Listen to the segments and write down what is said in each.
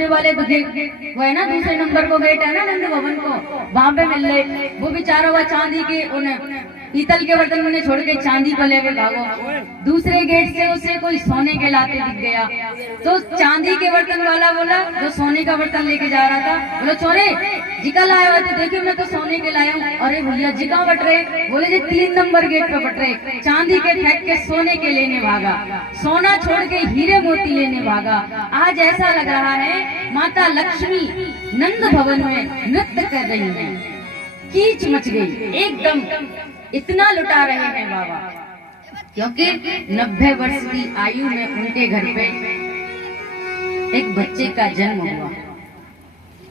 दूसरे वाले वो है ना, दूसरे नंबर को गेट है ना नंद भवन को, वहां पे मिल रहे। वो बेचारा हुआ चांदी के उन्हें पीतल के बर्तन उन्हें छोड़ के चांदी को लेके भागो। दूसरे गेट से उसे कोई सोने के लाते दिख गया, तो चांदी के बर्तन वाला बोला, जो सोने का बर्तन लेके जा रहा था, बोलो चोरे जिका लाया हुआ, तो देखिए मैं तो सोने के लाया हूँ। अरे भैया जिका बट रहे, बोले जी 3 नंबर गेट पे बट रहे। चांदी के फेंक के सोने के लेने भागा, सोना छोड़ के हीरे मोती लेने भागा। आज ऐसा लग रहा है माता लक्ष्मी नंद भवन में नृत्य कर रही है। कीच मच गई एकदम, इतना लुटा रहे हैं बाबा, क्योंकि 90 वर्ष की आयु में उनके घर पे एक बच्चे का जन्म हुआ।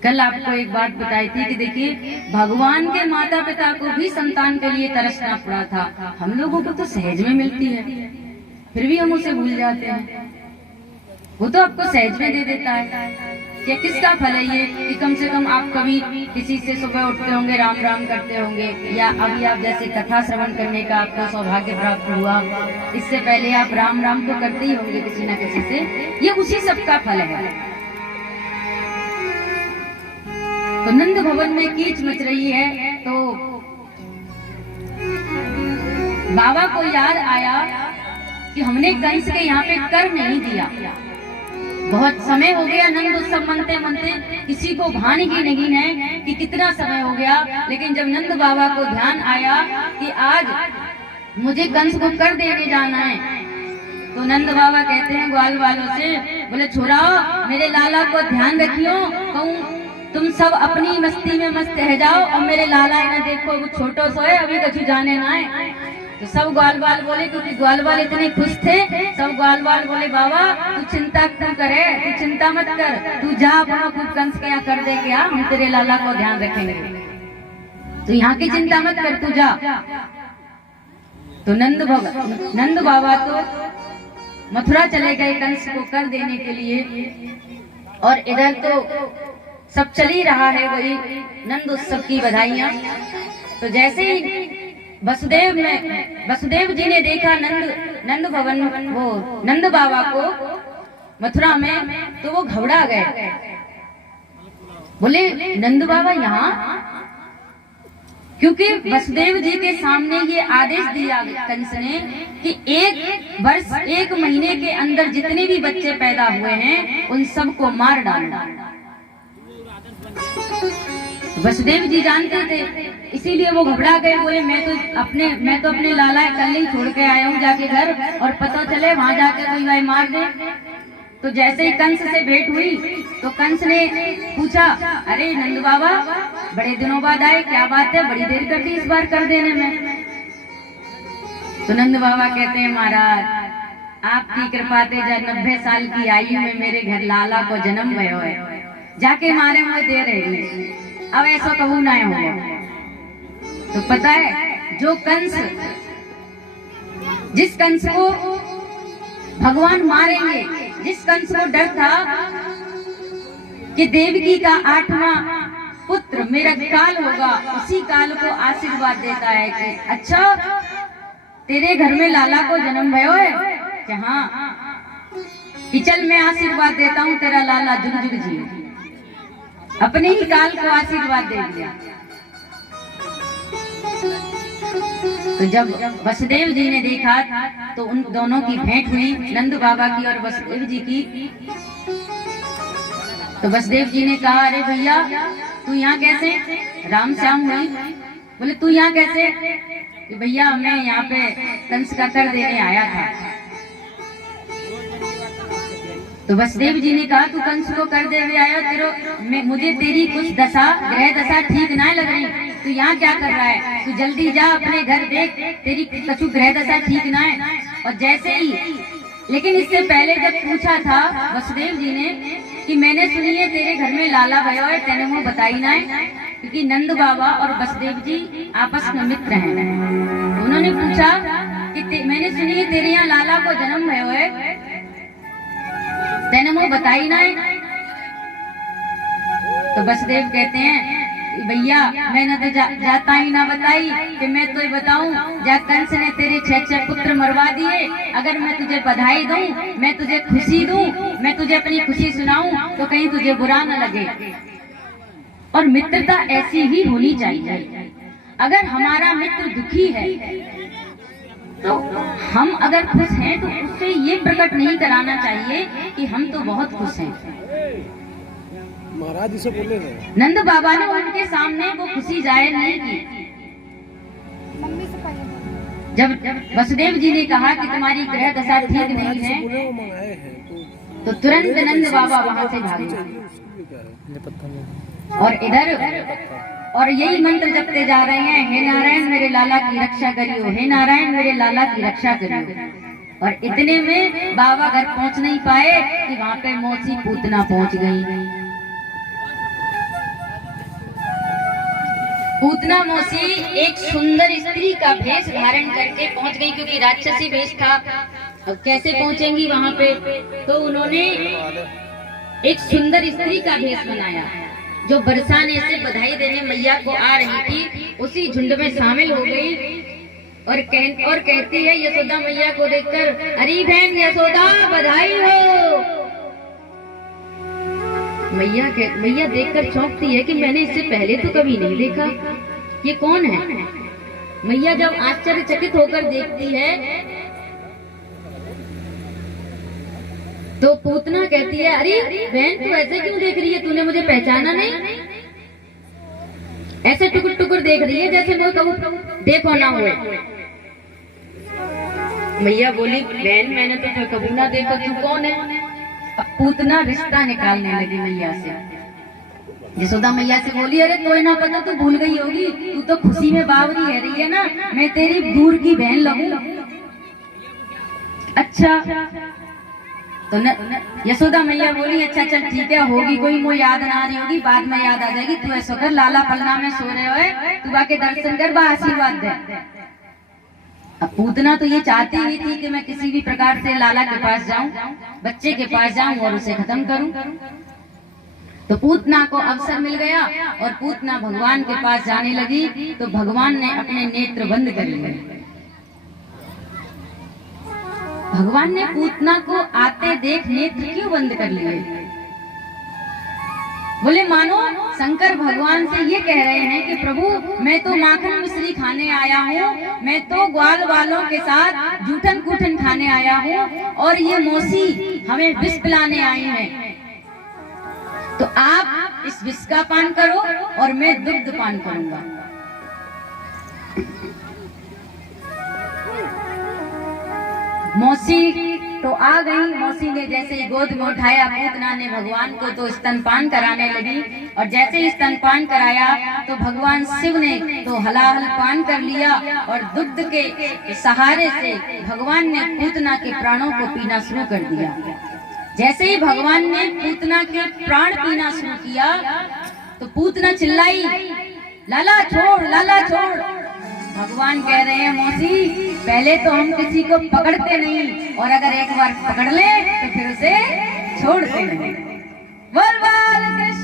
कल आपको एक बात बताई थी कि देखिए भगवान के माता पिता को भी संतान के लिए तरसना पड़ा था। हम लोगों को तो सहज में मिलती है, फिर भी हम उसे भूल जाते हैं। वो तो आपको सहज में दे देता है। क्या किसका फल है ये कि कम से कम आप कभी किसी से सुबह उठते होंगे, राम राम करते होंगे, या अभी आप जैसे कथा श्रवण करने का आपको सौभाग्य प्राप्त हुआ, इससे पहले आप राम राम तो करते ही होंगे किसी न किसी से। ये उसी सबका फल है। तो नंद भवन में कीच मच रही है, तो बाबा को याद आया कि हमने कंस के यहाँ पे कर नहीं दिया। बहुत समय हो गया नंद उत्सव मनते मनते, किसी को भान ही नहीं है कि कितना समय हो गया। लेकिन जब नंद बाबा को ध्यान आया कि आज मुझे कंस को कर देने जाना है, तो नंद बाबा कहते हैं ग्वाल वालों से, बोले छोराओ मेरे लाला को ध्यान रखियो, कहूँ तुम सब अपनी मस्ती में मस्त रह जाओ और मेरे लाला ना देखो वो छोटो सोए अभी कछु जाने ना है। तो सब ग्वाल बाल बोले, क्योंकि ग्वाल बाल इतने खुश थे, सब ग्वाल बाल बोले बाबा तू चिंता क्यों करे, तू चिंता मत कर, तू जा अपना खुद कंस क्या कर दे क्या, हम तेरे लाला को ध्यान रखेंगे, तो यहाँ की चिंता मत कर, तू जा। तो नंद बाबा तो मथुरा चले गए कंस को कर देने के लिए, और इधर तो सब चल ही रहा है वही नंद उत्सव की बधाइयां। तो जैसे ही वसुदेव जी ने देखा नंद भवन वो नंद बाबा को मथुरा में, तो वो घबरा गए। बोले नंद बाबा यहाँ, क्योंकि वसुदेव जी के सामने ये आदेश दिया कंस ने कि 1 वर्ष 1 महीने के अंदर जितने भी बच्चे पैदा हुए हैं उन सबको मार डालना। वसुदेव जी जानते थे, इसीलिए वो घबरा गए। बोले मैं तो अपने लाला कल ही छोड़ के आया हूँ जाके घर, और पता चले वहां जाके कोई गाय मार दे। तो जैसे ही कंस से भेंट हुई तो कंस ने पूछा, अरे नंद बाबा बड़े दिनों बाद आए, क्या बात है, बड़ी देर कर दी इस बार कर देने में। तो नंद बाबा कहते हैं महाराज आपकी कृपा से 90 साल की आयु में मेरे घर लाला को जन्म भयो है, जाके मारे मुझे दे रहे, अब ऐसा कहू ना हो। तो पता है जो कंस, जिस कंस को भगवान मारेंगे, जिस कंस को डर था कि देवकी का 8वां पुत्र मेरा काल होगा, उसी काल को आशीर्वाद देता है कि अच्छा तेरे घर में लाला को जन्म भयो है कि हाँ, कि चल मैं आशीर्वाद देता हूँ तेरा लाला जुग जुग जी। अपने ही काल को आशीर्वाद दे दिया। तो जब वसुदेव जी ने देखा तो उन दोनों की भेंट हुई, नंद बाबा की और वसुदेव जी की। तो वसुदेव जी ने कहा, अरे भैया तू यहाँ कैसे, राम श्याम हुई, बोले तू यहाँ कैसे, कि भैया मैं यहाँ पे कंस का कर देने आया था। तो वसुदेव जी ने कहा तू कंस को कर दे आया, मुझे तेरी कुछ दशा ग्रह दशा ठीक ना लग रही, तू यहाँ क्या कर रहा है, तू जल्दी जा अपने घर देख, तेरी कछु ग्रह दशा ठीक ना है। और जैसे ही, लेकिन इससे पहले जब पूछा था वसुदेव जी ने कि मैंने सुनी है तेरे घर में लाला भयो है, तेने मुँह बताई ना है, क्योंकि नंद बाबा और वसुदेव जी आपस में मित्र हैं। उन्होंने पूछा कि मैंने सुनी है तेरे यहाँ लाला को जन्म भयो है, तेने मुँह बताई ना है। तो वसुदेव कहते हैं भैया मैंने तो जाता ही ना बताई कि मैं तो बताऊं, जा कंस ने तेरे 6 पुत्र मरवा दिए, अगर मैं तुझे बधाई दूं, मैं तुझे खुशी दूं, मैं तुझे अपनी खुशी सुनाऊं तो कहीं तुझे बुरा न लगे। और मित्रता ऐसी ही होनी चाहिए। अगर हमारा मित्र दुखी है तो हम अगर खुश हैं तो उससे ये प्रकट नहीं कराना चाहिए कि हम तो बहुत खुश हैं। महाराज इसे बोले थे, नंद बाबा ने उनके सामने वो खुशी जाहिर नहीं की। जब वसुदेव जी ने कहा कि तुम्हारी ग्रह दशा ठीक नहीं है तो तुरंत नंद बाबा वहां से भागे और इधर और यही मंत्र जपते जा रहे हैं, हे नारायण मेरे लाला की रक्षा करियो, हे नारायण मेरे लाला की रक्षा करियो। और इतने में बाबा घर पहुंच नहीं पाए कि वहां पे मौसी पूतना पहुंच गई। पूतना मौसी एक सुंदर स्त्री का भेष धारण करके पहुंच गई, क्योंकि राक्षसी भेष था। अब कैसे पहुंचेंगी वहां पे, तो उन्होंने एक सुंदर स्त्री का भेष बनाया जो बरसाने से बधाई देने मैया को आ रही थी, उसी झुंड में शामिल हो गई और कहती है यशोदा मैया को देखकर, अरे बहन यशोदा बधाई हो। मैया देखकर चौंकती है कि मैंने इससे पहले तो कभी नहीं देखा, ये कौन है। मैया जब आश्चर्यचकित होकर देखती है तो पूतना कहती है, अरे बहन तू ऐसे क्यों देख रही है, तूने मुझे पहचाना नहीं, ऐसे टुकुर टुकुर देख रही है जैसे मैं कहूँ देखो ना हुए। मैया बोली, बहन मैंने तो कभी ना देखा, तू कौन है। अब पूतना रिश्ता निकालने लगी मैया से। यशोदा मैया से बोली, अरे कोई ना पता तू भूल गई होगी, तू तो खुशी में बावरी है रही है ना, मैं तेरी दूर की बहन लगूं। अच्छा तो यशोदा मैया बोली, अच्छा चल ठीक है, होगी कोई मुझे याद ना आ रही होगी, बाद में याद आ जाएगी, तू ऐसा कर लाला पलना में सो रहे हो, तू आके दर्शन कर बा आशीर्वाद दे। अब पूतना तो ये चाहती हुई थी कि मैं किसी भी प्रकार से लाला के पास जाऊं, बच्चे के पास जाऊं और उसे खत्म करूं। तो पूतना को अवसर मिल गया और पूतना भगवान के पास जाने लगी तो भगवान ने अपने नेत्र बंद कर लिए। भगवान ने पूतना को आते देख नेत्र क्यों बंद कर लिए। बोले मानो शंकर भगवान से ये कह रहे हैं कि प्रभु मैं तो माखन मिश्री खाने आया हूँ, मैं तो ग्वाल वालों के साथ जूठन कूठन खाने आया हूँ और ये मौसी हमें विष पिलाने आई हैं, तो आप इस विष का पान करो और मैं दुग्ध पान करूंगा। मौसी तो आ गई। मौसी ने जैसे ही गोद में उठाया पूतना ने भगवान को तो स्तनपान कराने लगी और जैसे ही स्तनपान कराया तो भगवान शिव ने तो हलाहल पान कर लिया और दुग्ध के सहारे से भगवान ने पूतना के प्राणों को पीना शुरू कर दिया। जैसे ही भगवान ने पूतना के प्राण पीना शुरू किया तो पूतना चिल्लाई, लाला छोड़, लाला छोड़। भगवान कह रहे हैं मौसी पहले तो हम किसी को पकड़ते नहीं और अगर एक बार पकड़ ले तो फिर उसे छोड़ते नहीं। बोल बोल कृष्ण।